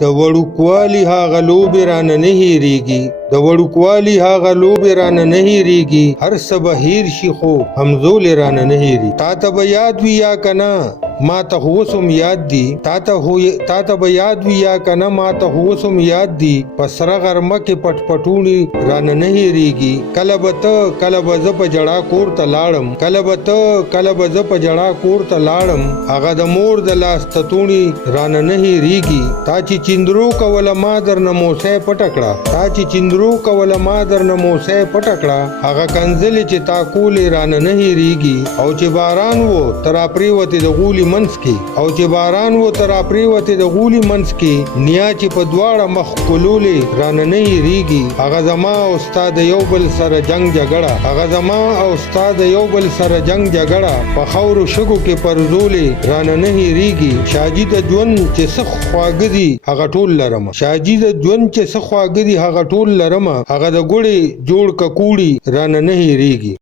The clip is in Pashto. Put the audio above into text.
د وړوکوالي هغه لوبې رانه نه هېرېږي د وړوکوالي هغه لوبې رانه نه هېرېږي هر څه به هېر شي خو همزولې رانه نه هېرېږي تا ته به یاد وي یا که نه ما ته خو اوس هم یاد دي تا ته به یاد وي یا که نه ما ته خو اوس هم یاد دي په سره غرمه کې پټ پټوڼي رانه نه هېرېږي کله به ته کله به زه په ژړا کور ته لاړم کله به ته کله به زه په ژړا کور ته لاړم هغه د مور د لاس تتوڼي رانه نه هېرېږي تا چې چندرو کوله ما درنه موسی پټه کړه تا چې چندرو کوله ما درنه موسی پټه کړه هغه کنځلې چې تا کولې رانه نه هېرېږي او چې باران و ته راپرېوتې د غولي منځ کې او چې باران و ته راپرېوتې د غولي منځ کې نیا چې په دواړه مخ کولولې رانه نه هېرېږي هغه زما او ستا د یو بل سره جنګ جګړه هغه زما او ستا د یو بل سره جنګ جګړه په خاورو شګو کې پرزولې رانه نه هېرېږي شاجي د ژوند چې څه خواږه دي هغه ټول لرمه شاجي د ژوند چې څه خواږه دي هغه ټول لرمه هغه د ګوړې جوړ ککوړي رانه نه هېرېږي